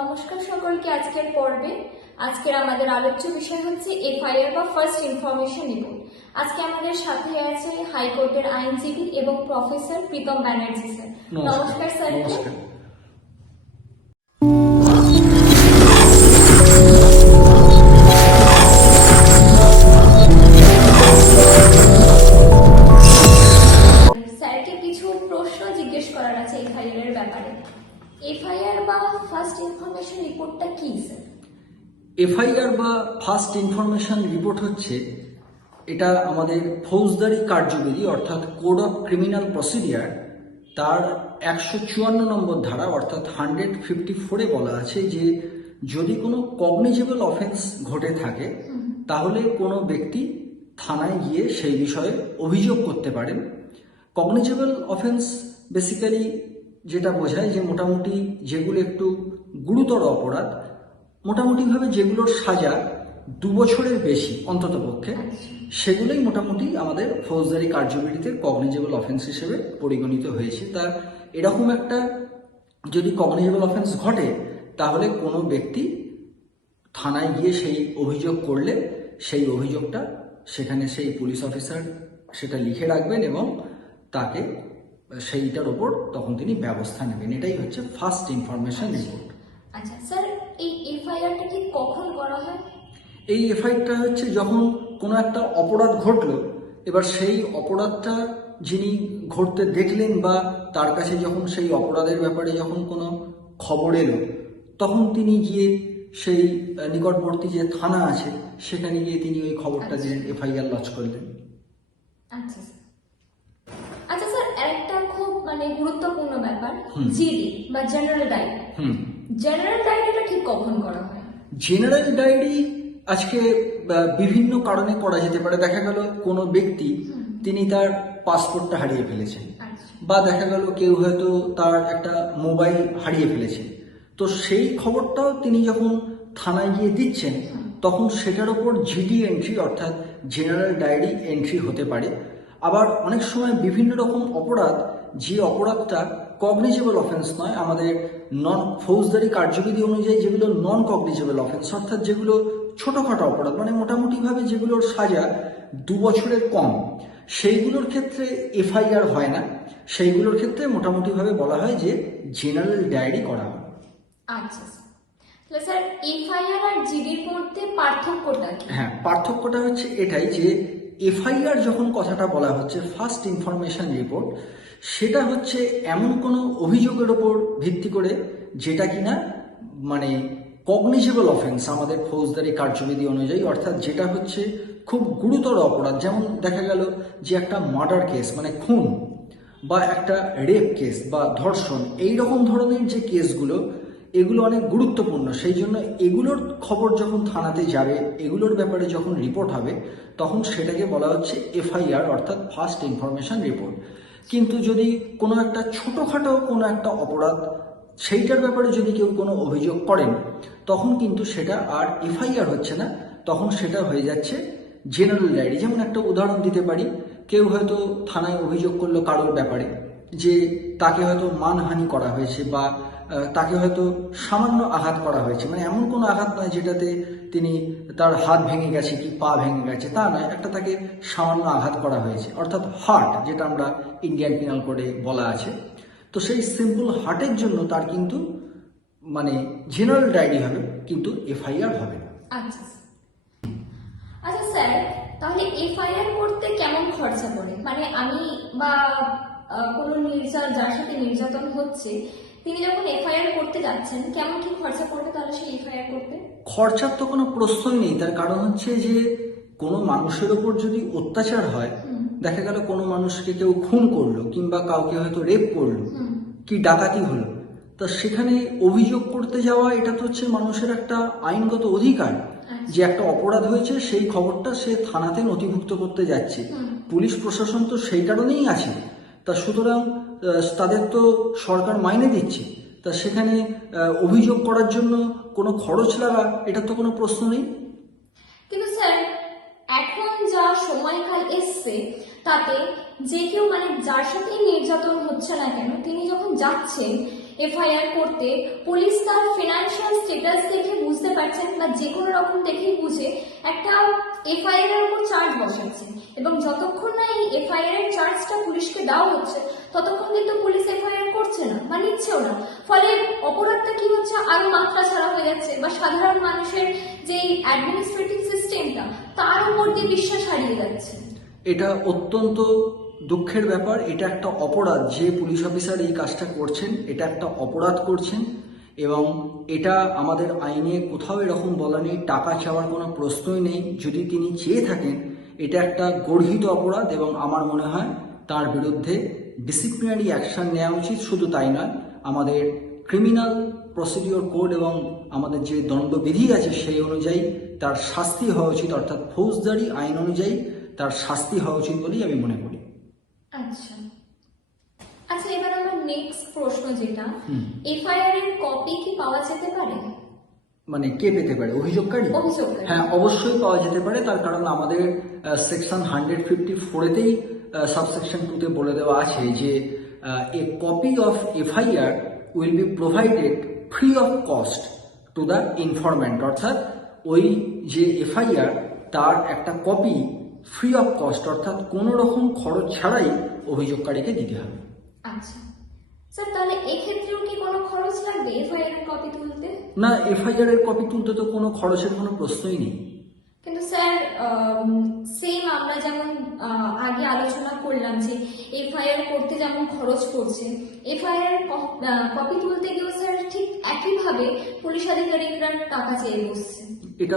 নমস্কার সকলকে। আজকের পর্বে আজকের আমাদের আলোচ্য বিষয় হচ্ছে এফআইআর বা ফার্স্ট ইনফরমেশন রিপোর্ট। আজকে আমাদের সাথে আছে হাইকোর্টের আইনজীবী এবং প্রফেসর প্রীতম ব্যানার্জি স্যার। নমস্কার স্যার। স্যারকে কিছু প্রশ্ন জিজ্ঞেস করার আছে এফআইআর এর ব্যাপারে। এফআইআর বা ফার্স্ট ইনফরমেশন রিপোর্টটা কি স্যার? এফআইআর বা ফার্স্ট ইনফরমেশন রিপোর্ট হচ্ছে এটা আমাদের ফৌজদারি কার্যবিধি অর্থাৎ কোড অফ ক্রিমিনাল প্রসিডিয়ার তার 154 নম্বর ধারা অর্থাৎ 154-এ বলা আছে যে যদি কোনো কগনিজেবল অফেন্স ঘটে থাকে তাহলে কোনো ব্যক্তি থানায় গিয়ে সেই বিষয়ে অভিযোগ করতে পারেন। কগনিজেবল অফেন্স বেসিক্যালি যেটা বোঝায় যে মোটামুটি যেগুলো একটু গুরুতর অপরাধ, মোটামুটিভাবে যেগুলোর সাজা 2 বছরের বেশি অন্ততপক্ষে, সেগুলোই মোটামুটি আমাদের ফৌজদারি কার্যবিধিতে কগনিজেবল অফেন্স হিসেবে পরিগণিত হয়েছে। তা এরকম একটা যদি কগনিজেবল অফেন্স ঘটে তাহলে কোনো ব্যক্তি থানায় গিয়ে সেই অভিযোগ করলে সেই অভিযোগটা সেখানে সেই পুলিশ অফিসার সেটা লিখে রাখবেন এবং তাকে সেইটার ওপর তখন তিনি ব্যবস্থা নেবেন। এটাই হচ্ছে ফার্স্ট ইনফরমেশন রিপোর্ট। আচ্ছা স্যার, এই এফআইআরটা কি কখন করা হয়? এই এফআইআরটা হচ্ছে যখন কোনো একটা অপরাধ ঘটলো, এবার সেই অপরাধটা যিনি ঘটতে দেখলেন বা তার কাছে যখন সেই অপরাধের ব্যাপারে যখন কোনো খবর এলো তখন তিনি গিয়ে সেই নিকটবর্তী যে থানা আছে সেখানে গিয়ে তিনি ওই খবরটা দিলেন, এফআইআর লজ করলেন। আচ্ছা আচ্ছা স্যার, আরেকটা খুব গুরুত্বপূর্ণ ব্যাপার, জিডি বা জেনারেল ডায়েরি। জেনারেল ডায়েরিটা ঠিক কখন করা হয়? জেনারেল ডায়েরি আজকে বিভিন্ন কারণে করা যেতে পারে। দেখা গেল কোনো ব্যক্তি তিনি তার পাসপোর্টটা হারিয়ে ফেলেছেন, বা দেখা গেল কেউ হয়তো তার একটা মোবাইল হারিয়ে ফেলেছে, তো সেই খবরটাও তিনি যখন থানায় গিয়ে দিচ্ছেন তখন সেটার ওপর জিডি এন্ট্রি অর্থাৎ জেনারেল ডায়েরি এন্ট্রি হতে পারে। আবার অনেক সময় বিভিন্ন রকম অপরাধ, যে অপরাধটা কগনিজেবল অফেন্স নয়, আমাদের নন ফৌজদারি কার্যবিধি অনুযায়ী যেগুলো নন কগনিজেবল অফেন্স অর্থাৎ যেগুলো ছোটোখাটো অপরাধ, মোটামুটিভাবে যেগুলোর সাজা 2 বছরের কম, সেইগুলোর ক্ষেত্রে এফআইআর হয় না। সেইগুলোর ক্ষেত্রে মোটামুটিভাবে বলা হয় যে জেনারেল ডায়েরি করা হয়। আচ্ছা স্যার, এফআইআর আর জিডির মধ্যে পার্থক্যটা কি? হ্যাঁ, পার্থক্যটা হচ্ছে এটাই যে এফআইআর যখন কথাটা বলা হচ্ছে ফার্স্ট ইনফরমেশন রিপোর্ট, সেটা হচ্ছে এমন কোনো অভিযোগের ওপর ভিত্তি করে যেটা কিনা কগনিজেবল অফেন্স আমাদের ফৌজদারি কার্যবিধি অনুযায়ী, অর্থাৎ যেটা হচ্ছে খুব গুরুতর অপরাধ। যেমন দেখা গেল যে একটা মার্ডার কেস খুন, বা একটা রেপ কেস বা ধর্ষণ, এই রকম ধরনের যে কেসগুলো, এগুলো অনেক গুরুত্বপূর্ণ। সেই জন্য এগুলোর খবর যখন থানাতে যাবে, এগুলোর ব্যাপারে যখন রিপোর্ট হবে তখন সেটাকে বলা হচ্ছে এফআইআর অর্থাৎ ফার্স্ট ইনফরমেশন রিপোর্ট। কিন্তু যদি কোনো একটা ছোটোখাটো কোনো একটা অপরাধ, সেইটার ব্যাপারে যদি কেউ কোনো অভিযোগ করেন তখন কিন্তু সেটা আর এফআইআর হচ্ছে না, তখন সেটা হয়ে যাচ্ছে জেনারেল ডায়েরি। যেমন একটা উদাহরণ দিতে পারি, কেউ হয়তো থানায় অভিযোগ করলো কারোর ব্যাপারে যে তাকে হয়তো মানহানি করা হয়েছে বা তাকে হয়তো সামান্য আঘাত করা হয়েছে, এমন কোনো আঘাত নয় যেটাতে তিনি তার হাত ভেঙে গেছে কি পা ভেঙে গেছে, তা নয়, একটা তাকে সামান্য আঘাত করা হয়েছে অর্থাৎ হার্ট, যেটা আমরা ইন্ডিয়ান পিনাল কোডে বলা আছে। তো সেই সিম্পল হার্টের জন্য তার কিন্তু জেনারেল ডায়েরি হবে, কিন্তু এফআইআর হবে না। আচ্ছা আচ্ছা স্যার, তাহলে এফআইআর করতে কেমন খরচা পড়ে? আমি বা কোনো যার সাথে নির্যাতন হচ্ছে তিনি যখন এফআইআর করতে যাচ্ছেন, কেমন কি খরচা পড়বে তাহলে সেই এফআইআর করতে? খরচার তো কোনো প্রশ্নই নেই। তার কারণ হচ্ছে যে কোনো মানুষের ওপর যদি অত্যাচার হয়, দেখা গেল কোনো মানুষকে কেউ খুন করলো কিংবা কাউকে হয়তো রেপ করলো কি ডাকাতি হলো, তো সেখানে অভিযোগ করতে যাওয়া এটা তো হচ্ছে মানুষের একটা আইনগত অধিকার। যে একটা অপরাধ হয়েছে সেই খবরটা সে থানাতে নথিভুক্ত করতে যাচ্ছে, পুলিশ প্রশাসন তো সেই কারণেই আছে। তা সুতরাং তাদের তো সরকার মাইনে দিচ্ছে, তা সেখানে অভিযোগ করার জন্য কোনো খরচ লাগা এটা তো কোনো প্রশ্ন নেই। কিন্তু স্যার, এখন যা সময়কাল এসছে তাতে যে কেউ যার সাথেই নির্যাতন হচ্ছে না কেন, তিনি যখন যাচ্ছেন এফআইআর করতে, পুলিশ তার ফিনান্সিয়াল স্টেটাস দেখে বুঝতে পারছেন বা যে কোনো রকম দেখেই বুঝে একটা এফআইআর এর উপর চার্জ বসাচ্ছে, এবং যতক্ষণ না এই এফআইআর এর চার্জটা পুলিশকে দেওয়া হচ্ছে ততক্ষণ কিন্তু পুলিশ এফআইআর করছে না বা নিচ্ছেও না। ফলে অপরাধটা কি হচ্ছে, আরো মাত্রা ছাড়া হয়ে যাচ্ছে, বা সাধারণ মানুষের যে অ্যাডমিনিস্ট্রেটিভ সিস্টেমটা তার উপর দিয়ে বিশ্বাস হারিয়ে যাচ্ছে। এটা অত্যন্ত দুঃখের ব্যাপার। এটা একটা অপরাধ, যে পুলিশ অফিসার এই কাজটা করছেন এটা একটা অপরাধ করছেন, এবং এটা আমাদের আইনে কোথাও এরকম বলা নেই টাকা চাওয়ার কোনো প্রশ্নই নেই। যদি তিনি চেয়ে থাকেন এটা একটা গর্হিত অপরাধ, এবং আমার মনে হয় তার বিরুদ্ধে ডিসিপ্লিনারি অ্যাকশন নেওয়া উচিত। শুধু তাই নয়, আমাদের ক্রিমিনাল প্রসিডিওর কোড এবং আমাদের যে দণ্ডবিধি আছে সেই অনুযায়ী তার শাস্তি হওয়া উচিত, অর্থাৎ ফৌজদারি আইন অনুযায়ী তার শাস্তি হওয়া উচিত বলেই আমি মনে করি। আচ্ছা আচ্ছা, এবার আমার নেক্সট প্রশ্ন যেটা, এফআইআর এর কপি কি পাওয়া যেতে পারে? মানে কে পেতে পারে? অভিযোগকারী? অভিযোগকারী। হ্যাঁ, অবশ্যই পাওয়া যেতে পারে। তার কারণ আমাদের সেকশন 154-তেই সাবসেকশন 2-তে বলে দেওয়া আছে যে a copy of FIR will be provided free of cost to the informant, অর্থাৎ ওই যে এফআইআর তার একটা কপি ফ্রি অফ কস্ট, অর্থাৎ কোনো রকম খরচ ছাড়াই অভিযোগকারীকে দিতে হবে। আচ্ছা স্যার, তাহলে এক্ষেত্রেও কি কোনো খরচ লাগবে এফআইআর এর কপি তুলতে? না, এফআইআর এর কপি তুলতে তো কোনো খরচের কোনো প্রশ্নই নেই। কিন্তু স্যার সেম আমরা যেমন আগে আলোচনা করলাম যে এফআইআর করতে যেমন খরচ পড়ছে, এফআইআর কপি তুলতে গিয়েও স্যার ঠিক একইভাবে পুলিশ আধিকারিকরা টাকা চেয়ে বসছে,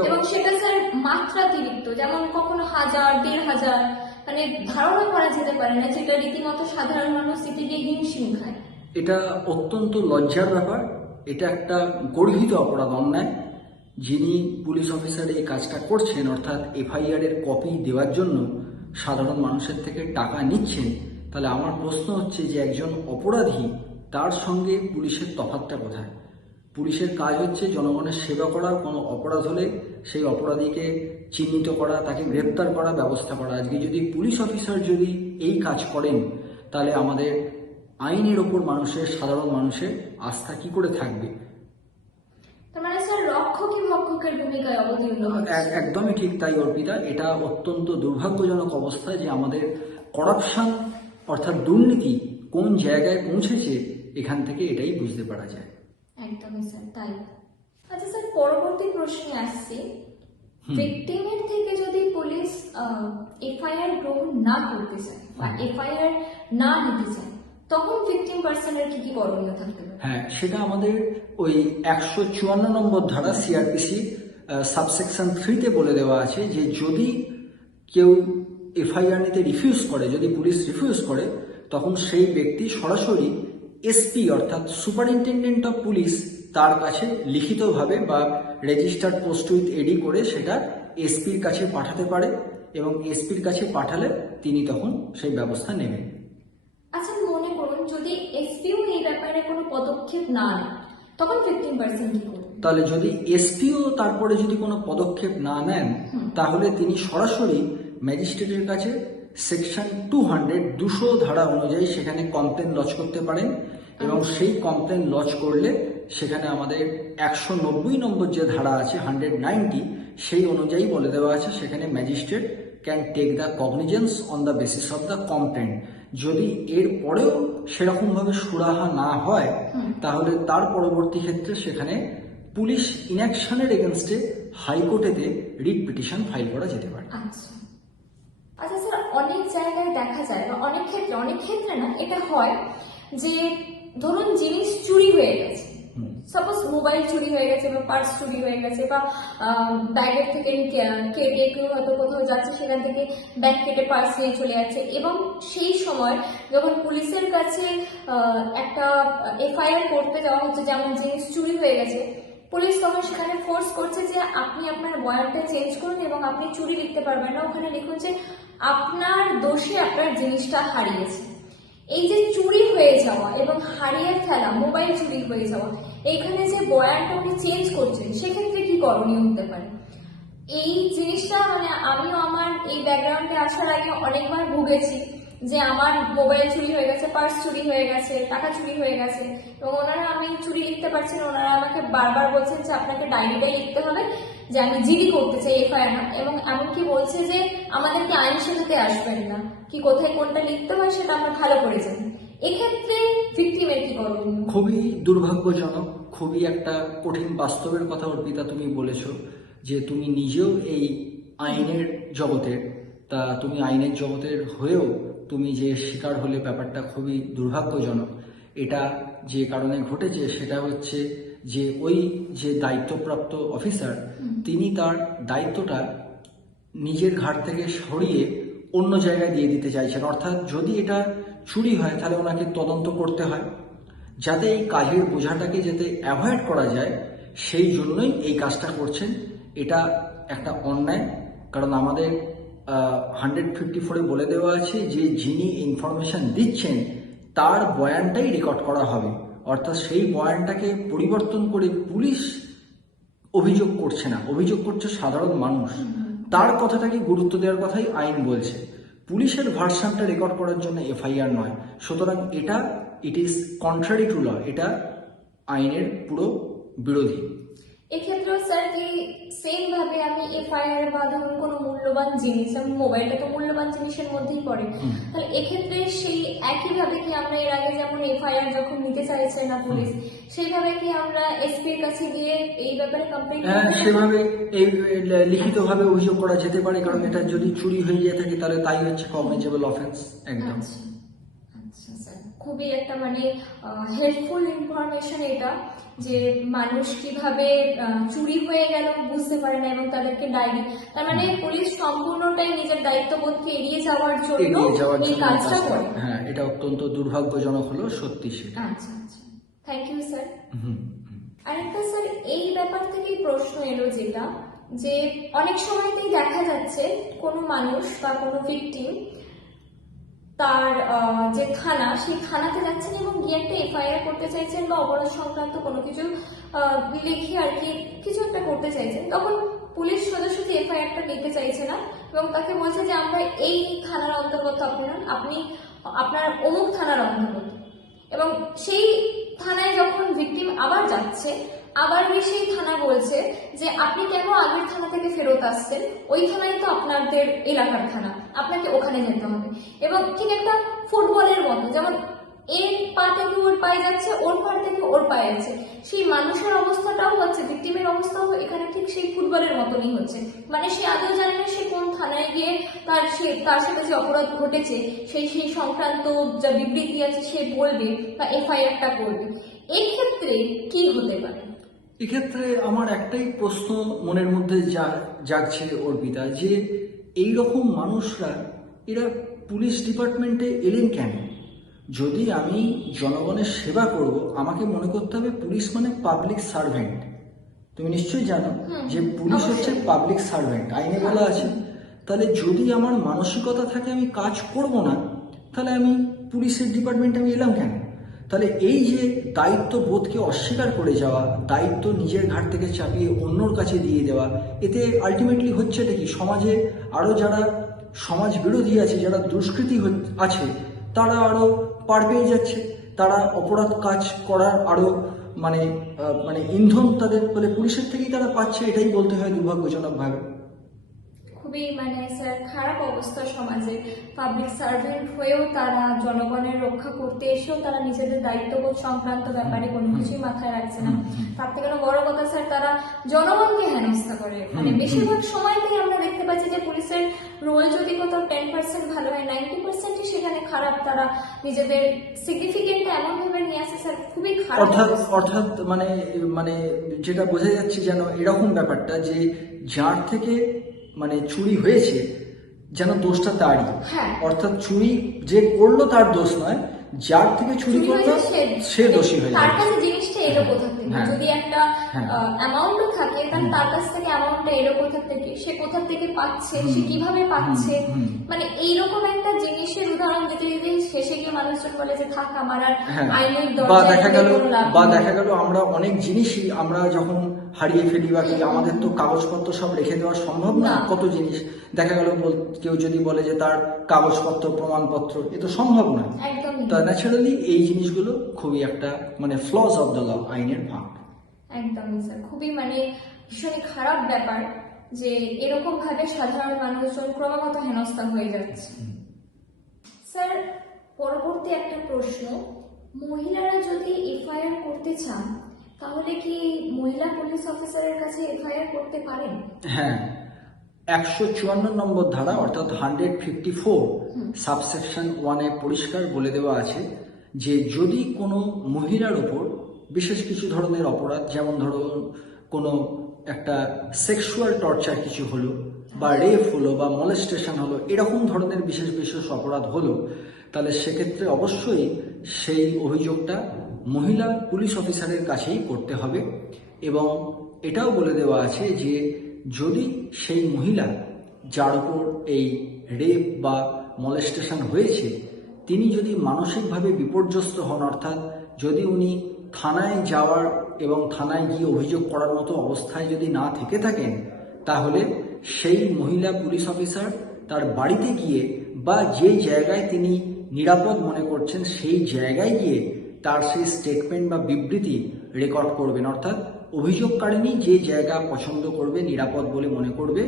এবং সেটা স্যার মাত্রাতিরিক্ত, যেমন কখনো 1000-1500, মানে ধারণা করা যেতে পারে না, যেটা রীতিমতো সাধারণ মানুষ দিতে গিয়ে হিমশিম খায়। এটা অত্যন্ত লজ্জার ব্যাপার। এটা একটা গর্হিত অপরাধ, অন্যায়। যিনি পুলিশ অফিসার এই কাজটা করছেন, অর্থাৎ এফআইআর এর কপি দেওয়ার জন্য সাধারণ মানুষের থেকে টাকা নিচ্ছেন, তাহলে আমার প্রশ্ন হচ্ছে যে একজন অপরাধী তার সঙ্গে পুলিশের তফাৎটা কোথায়? পুলিশের কাজ হচ্ছে জনগণের সেবা করা, কোনো অপরাধ হলে সেই অপরাধীকে চিহ্নিত করা, তাকে গ্রেপ্তার করা, ব্যবস্থা করা। আজকে যদি পুলিশ অফিসার যদি এই কাজ করেন তাহলে আমাদের আইনের ওপর সাধারণ মানুষের আস্থা কি করে থাকবে? তার মানে স্যার রক্ষকই ভক্ষকের ভূমিকায় অবতীর্ণ হচ্ছে। একদমই ঠিক তাই অর্পিতা। এটা অত্যন্ত দুর্ভাগ্যজনক অবস্থা যে আমাদের করাপশন অর্থাৎ দুর্নীতি কোন জায়গায় পৌঁছেছে, এখান থেকে এটাই বুঝতে পারা যায়। একদমই স্যার তাই। আচ্ছা স্যার, পরবর্তী প্রশ্নে আসছি, ভিকটিমের থেকে যদি পুলিশ এফআইআর গ্রহণ না করতে চায় বা এফআইআর না নিতে চায়, তখন ভিকটিম পার্সনের কি কি করণীয় থাকতে পারে? হ্যাঁ, সেটা আমাদের ওই 154 নম্বর ধারা সিআরপিসি সাবসেকশন 3-তে বলে দেওয়া আছে যে যদি কেউ এফআইআর নিতে রিফিউজ করে, যদি পুলিশ রিফিউজ করে, তখন সেই ব্যক্তি সরাসরি এসপি অর্থাৎ সুপারিনটেন্ডেন্ট অফ পুলিশ তার কাছে লিখিতভাবে বা রেজিস্টার্ড পোস্ট উইথ এডি করে সেটা এসপির কাছে পাঠাতে পারে, এবং এসপির কাছে পাঠালে তিনি তখন সেই ব্যবস্থা নেবেন। আচ্ছা, মনে করুন যদি এসপিও এই ব্যাপারে কোনো পদক্ষেপ না নেয়, তখন ভিকটিম পার্সন কি করবে? তাহলে যদি এসপিও তারপরে যদি কোনো পদক্ষেপ না নেন, তাহলে তিনি সরাসরি ম্যাজিস্ট্রেটের কাছে সেকশন 200 ধারা অনুযায়ী সেখানে কমপ্লেন লজ করতে পারেন, এবং সেই কমপ্লেন লজ করলে সেখানে আমাদের 190 নম্বর যে ধারা আছে 190, সেই অনুযায়ী বলে দেওয়া আছে সেখানে magistrate can take the cognizance on the basis of the complain. যদি এর পরেও সেরকমভাবে সুরাহা না হয়, তাহলে তার পরবর্তী ক্ষেত্রে সেখানে পুলিশ ইনঅ্যাকশনের এগেনস্টে হাইকোর্টেতে রিট পিটিশন ফাইল করা যেতে পারে। আচ্ছা আচ্ছা স্যার, অনেক জায়গায় দেখা যায় বা অনেক ক্ষেত্রে না এটা হয় যে ধরুন জিনিস চুরি হয়ে গেছে, সাপোজ মোবাইল চুরি হয়ে গেছে বা পার্স চুরি হয়ে গেছে, বা ব্যাগের থেকে কেটে কেউ হয়তো কোথাও যাচ্ছে সেখান থেকে ব্যাগ কেটে পার্স নিয়ে চলে যাচ্ছে, এবং সেই সময় যখন পুলিশের কাছে একটা এফআইআর করতে যাওয়া হচ্ছে যেমন জিনিস চুরি হয়ে গেছে, পুলিশ তখন সেখানে ফোর্স করছে যে আপনি আপনার বয়ানটা চেঞ্জ করুন এবং আপনি চুরি লিখতে পারবেন না, ওখানে লিখুন যে আপনার দোষে আপনার জিনিসটা হারিয়েছে। এই যে চুরি হয়ে যাওয়া এবং হারিয়ে ফেলা, মোবাইল চুরি হয়ে যাওয়া, এইখানে যে বয়ানটা উনি চেঞ্জ করছেন সেক্ষেত্রে কি করণীয় হতে পারে? এই জিনিসটা মানে আমিও আমার এই ব্যাকগ্রাউন্ডে আসার আগে অনেকবার ভুগেছি যে আমার মোবাইল চুরি হয়ে গেছে, পার্স চুরি হয়ে গেছে, টাকা চুরি হয়ে গেছে, এবং ওনারা আমি চুরি লিখতে পারছি না, ওনারা আমাকে বারবার বলছেন যে আপনাকে ডায়েরিটাই লিখতে হবে, যে আমি জিডি করতে চাই এফআইআর, এবং এমনকি বলছে যে আমাদেরকে আইন শেখাতে আসবেন না, কি কোথায় কোনটা লিখতে হয় সেটা আমরা ভালো করে জানি। এক্ষেত্রে ভিকটিমের কি করণীয়? খুবই দুর্ভাগ্যজনক, খুবই একটা কঠিন বাস্তবের কথা অর্পিতা তুমি বলেছো, যে তুমি নিজেও এই আইনের জগতের, তা তুমি আইনের জগতের হয়েও তুমি যে শিকার হলে, ব্যাপারটা খুবই দুর্ভাগ্যজনক। এটা যে কারণে ঘটেছে সেটা হচ্ছে যে ওই যে দায়িত্বপ্রাপ্ত অফিসার, তিনি তার দায়িত্বটা নিজের ঘাট থেকে সরিয়ে অন্য জায়গায় দিয়ে দিতে চাইছেন। অর্থাৎ যদি এটা চুরি হয় তাহলে ওনাকে তদন্ত করতে হয়, যাতে এই কাজের বোঝাটাকে যাতে অ্যাভয়েড করা যায়, সেই জন্যই এই কাজটা করছেন। এটা একটা অন্যায়, কারণ আমাদের 154-এ বলে দেওয়া আছে যে যিনি ইনফরমেশন দিচ্ছেন তার বয়ানটাই রেকর্ড করা হবে। অর্থাৎ সেই বয়ানটাকে পরিবর্তন করে পুলিশ অভিযোগ করছে না, অভিযোগ করছে সাধারণ মানুষ। তার কথাটাকে গুরুত্ব দেওয়ার কথাই আইন বলছে। পুলিশের ভার্সানটা রেকর্ড করার জন্য এফআইআর নয়। সুতরাং এটা ইট ইজ কন্ট্রারি টু ল, এটা আইনের পুরো বিরোধী। এক্ষেত্রেও স্যার কি সেম ভাবে আমি এফআইআর বা ধরুন কোনো মূল্যবান জিনিস, আমি মোবাইলটা তো মূল্যবান জিনিসের মধ্যেই পড়ে, তাহলে এক্ষেত্রে সেই একইভাবে কি আমরা এর আগে যেমন এফআইআর যখন নিতে চাইছে না পুলিশ, সেইভাবে কি আমরা এসপির কাছে গিয়ে এই ব্যাপারে কমপ্লেইন সেভাবে এই লিখিতভাবে অভিযোগ করা যেতে পারে, কারণ এটা যদি চুরি হয়ে যেয়ে থাকে তাহলে তাই হচ্ছে কগনিজেবল অফেন্স। একদম। আচ্ছা স্যার, খুবই একটা মানে হেল্পফুল ইনফরমেশন এটা, যে মানুষ কিভাবে চুরি হয়ে গেল বুঝতে পারে না এবং তাদেরকে ডায়েরি, তার মানে পুলিশ সম্পূর্ণটাই নিজের দায়িত্ববোধকে এড়িয়ে যাওয়ার জন্য এই কাজটা করে। হ্যাঁ, এটা অত্যন্ত দুর্ভাগ্যজনক হলো, সত্যি সেটা। আচ্ছা, থ্যাংক ইউ স্যার। আরেকটা স্যার, এই ব্যাপার থেকেই প্রশ্ন এলো যেটা, যে অনেক সময়তেই দেখা যাচ্ছে কোনো মানুষ বা কোনো ভিকটিম তার যে থানা, সেই থানাতে যাচ্ছেন এবং গিয়ে একটা এফআইআর করতে চাইছেন বা অপরাধ সংক্রান্ত কোনো কিছু লিখে আর কি কিছু একটা করতে চাইছেন, তখন পুলিশ সোজাসুজি এফআইআরটা নিতে চাইছে না এবং তাকে বলছে যে আমরা এই থানার অন্তর্গত আপনি নন, আপনি আপনার অমুক থানার অন্তর্গত। এবং সেই থানায় যখন ভিকটিম আবার যাচ্ছে, আবার সেই থানা বলছে যে আপনি কেন আগের থানা থেকে ফেরত আসছেন, ওই থানায় তো আপনাদের এলাকার থানা, আপনাকে ওখানে যেতে হবে। এবং ঠিক একটা ফুটবলের মতো, যেমন এর পা থেকে ওর পায়ে যাচ্ছে, ওর পা থেকে ওর পায়ে যাচ্ছে, সেই মানুষের অবস্থাটাও হচ্ছে, ভিকটিমের অবস্থাও এখানে ঠিক সেই ফুটবলের মতনই হচ্ছে। মানে সে আদৌ জানে না সে কোন থানায় গিয়ে তার সাথে যে অপরাধ ঘটেছে সেই সংক্রান্ত যা বিবৃতি আছে সে বলবে বা এফআইআরটা করবে। এক্ষেত্রে কি হতে পারে? এক্ষেত্রে আমার একটাই প্রশ্ন মনের মধ্যে জাগছে অর্পিতা, যে এই রকম মানুষরা এরা পুলিশ ডিপার্টমেন্টে এলেন কেন? যদি আমি জনগণের সেবা করব, আমাকে মনে করতে হবে পুলিশ মানে পাবলিক সার্ভেন্ট। তুমি নিশ্চয়ই জানো যে পুলিশ হচ্ছে পাবলিক সার্ভেন্ট, আইনে বলা আছে। তাহলে যদি আমার মানসিকতা থাকে আমি কাজ করব না, তাহলে আমি পুলিশের ডিপার্টমেন্টে আমি এলাম কেন? তাহলে এই যে দায়িত্ববোধকে অস্বীকার করে যাওয়া, দায়িত্ব নিজের ঘাট থেকে চাপিয়ে অন্যর কাছে দিয়ে দেওয়া, এতে আলটিমেটলি হচ্ছেটা কি? সমাজে আরও যারা সমাজ বিরোধী আছে, যারা দুষ্কৃতী আছে, তারা আরও পার পেয়ে যাচ্ছে, তারা অপরাধ কাজ করার আরও মানে ইন্ধন তাদের বলে পুলিশের থেকেই তারা পাচ্ছে। এটাই বলতে হয় দুর্ভাগ্যজনকভাবে। খুবই মানে স্যার খারাপ অবস্থা সমাজে, পাবলিক সার্ভেন্ট হয়েও তারা জনগণের রক্ষা করতে এসেও তারা নিজেদের দায়িত্ববোধ সংক্রান্ত ব্যাপারে কোনো কিছুই মাথায় রাখছে না। তার থেকে বড় কথা স্যার, তারা জনগণকে হেনস্থা করে। মানে বেশিরভাগ সময়তেই আমরা দেখতে পাচ্ছি যে পুলিশের রোল যদি কোথাও 10% ভালো হয়, 90%ই সেখানে খারাপ। তারা নিজেদের সিগনিফিকেন্টটা এমন ভাবে নিয়ে আসে স্যার, খুবই খারাপ। অর্থাৎ মানে যেটা বোঝা যাচ্ছে যেন এরকম ব্যাপারটা, যে যার থেকে মানে চুরি হয়েছে যেন দোষটা তারই। অর্থাৎ চুরি যে করলো তার দোষ নয়, যার থেকে চুরি চুরি করলো হয়েছে সে দোষী হয়ে তার যাবে। কাছে জিনিসটা এলো কোথা থেকে, হ্যাঁ। যদি একটা হ্যাঁ। অ্যামাউন্টও থাকে তাহলে তার কাছ থেকে অ্যামাউন্টটা এলো কোথা থেকে, সে কোথা থেকে পাচ্ছে, সে কিভাবে পাচ্ছে, মানে এইরকম একটা জিনিসের উদাহরণ দিতে দিতে শেষে গিয়ে মানুষজন বলে যে থাক আমার আর হ্যাঁ। আইনের বা দরজায় দেখা ঢুকে গেল কোনো লাভ বা নেই। দেখা গেল আমরা অনেক জিনিসই আমরা যখন হারিয়ে ফেলি বা কি আমাদের তো কাগজপত্র সব রেখে দেওয়া সম্ভব না। না। কত জিনিস দেখা গেল কেউ যদি বলে যে তার কাগজপত্র প্রমাণপত্র, এ তো সম্ভব না। একদমই তা ন্যাচারালি এই জিনিসগুলো খুবই একটা মানে ফ্লজ অফ দ্য ল, আইনের ভাগ। একদমই স্যার, খুবই মানে ভীষণই খারাপ ব্যাপার যে এরকম ভাবে সাধারণ মানুষজন ক্রমাগত হেনস্থা হয়ে যাচ্ছে। স্যার, পরবর্তী একটা প্রশ্ন, মহিলারা যদি এফআইআর করতে চান তাহলে কি মহিলা পুলিশ অফিসারের কাছে এফআইআর করতে পারেন? হ্যাঁ, 154 নম্বর ধারা অর্থাৎ 154 সাবসেকশন 1-এ পরিষ্কার বলে দেওয়া আছে যে যদি কোনো মহিলার ওপর বিশেষ কিছু ধরনের অপরাধ, যেমন ধরুন কোনো একটা সেক্সুয়াল টর্চার কিছু হলো বা রেপ হলো বা মলেস্টেশন হলো, এরকম ধরনের বিশেষ বিশেষ অপরাধ হলো, তাহলে সেক্ষেত্রে অবশ্যই সেই অভিযোগটা মহিলা পুলিশ অফিসারের কাছেই করতে হবে। এবং এটাও বলে দেওয়া আছে যে যদি সেই মহিলা যার উপর এই রেপ বা মলেস্টেশন হয়েছে তিনি যদি মানসিকভাবে বিপর্যস্ত হন, অর্থাৎ যদি উনি থানায় যাওয়ার এবং থানায় গিয়ে অভিযোগ করার মতো অবস্থায় যদি না থেকে থাকেন, তাহলে সেই মহিলা পুলিশ অফিসার তার বাড়িতে গিয়ে বা যে জায়গায় তিনি নিরাপদ মনে করছেন সেই জায়গায় গিয়ে তার সেই স্টেটমেন্ট বা বিবৃতি রেকর্ড করবেন। অর্থাৎ অভিযোগকারিনী যে জায়গা পছন্দ করবে, নিরাপদ বলে মনে করবে,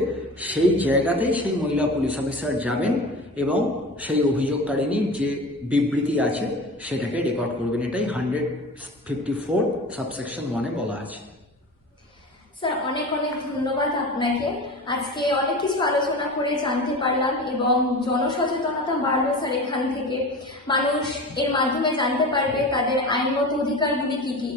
সেই জায়গাতেই সেই মহিলা পুলিশ অফিসার যাবেন এবং সেই অভিযোগকারিনীর যে বিবৃতি আছে সেটাকে রেকর্ড করবেন। এটাই 154 সাবসেকশন 1-এ বলা আছে। স্যার, অনেক অনেক ধন্যবাদ আপনাকে। আজকে অনেক কিছু আলোচনা করে জানতে পারলাম এবং জনসচেতনতা বাড়লো স্যার এখান থেকে। মানুষ এর মাধ্যমে জানতে পারবে তাদের আইনগত অধিকারগুলি কি কি,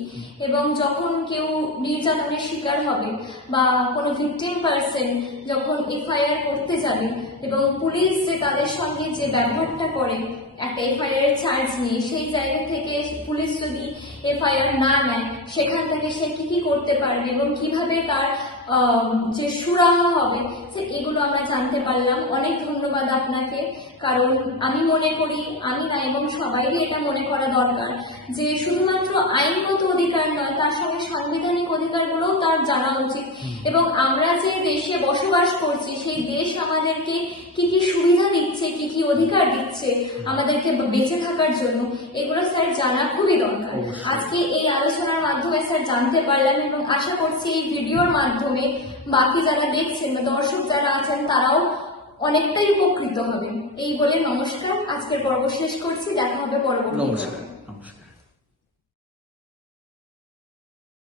এবং যখন কেউ নির্যাতনের শিকার হবে বা কোনো ভিকটিম পার্সন যখন এফআইআর করতে যাবে এবং পুলিশ যে তাদের সঙ্গে যে ব্যবহারটা করে একটা এফআইআর এর চার্জ নিয়ে, সেই জায়গা থেকে পুলিশ যদি এফআইআর না নেয় সেখান থেকে সে কি কি করতে পারবে এবং কিভাবে তার যে সুরাহা হবে, এগুলো আমরা জানতে পারলাম। অনেক ধন্যবাদ আপনাকে, কারণ আমি মনে করি, আমি না এবং সবাইরই এটা মনে করা দরকার যে শুধুমাত্র আইনগত অধিকার নয়, তার সঙ্গে সাংবিধানিক অধিকারগুলোও তার জানা উচিত। এবং আমরা যে দেশে বসবাস করছি সেই দেশ আমাদেরকে কি কি সুবিধা দিচ্ছে, কি কি অধিকার দিচ্ছে আমাদেরকে বেঁচে থাকার জন্য, এগুলো স্যার জানা খুবই দরকার। আজকে এই আলোচনার মাধ্যমে স্যার জানতে পারলাম এবং আশা করছি এই ভিডিওর মাধ্যমে বাকি যারা দেখছেন বা দর্শক যারা আছেন তারাও অনেকটাই উপকৃত হবেন। এই বলে নমস্কার, আজকের পর্ব শেষ করছি। দেখা হবে পরবর্তী। নমস্কার।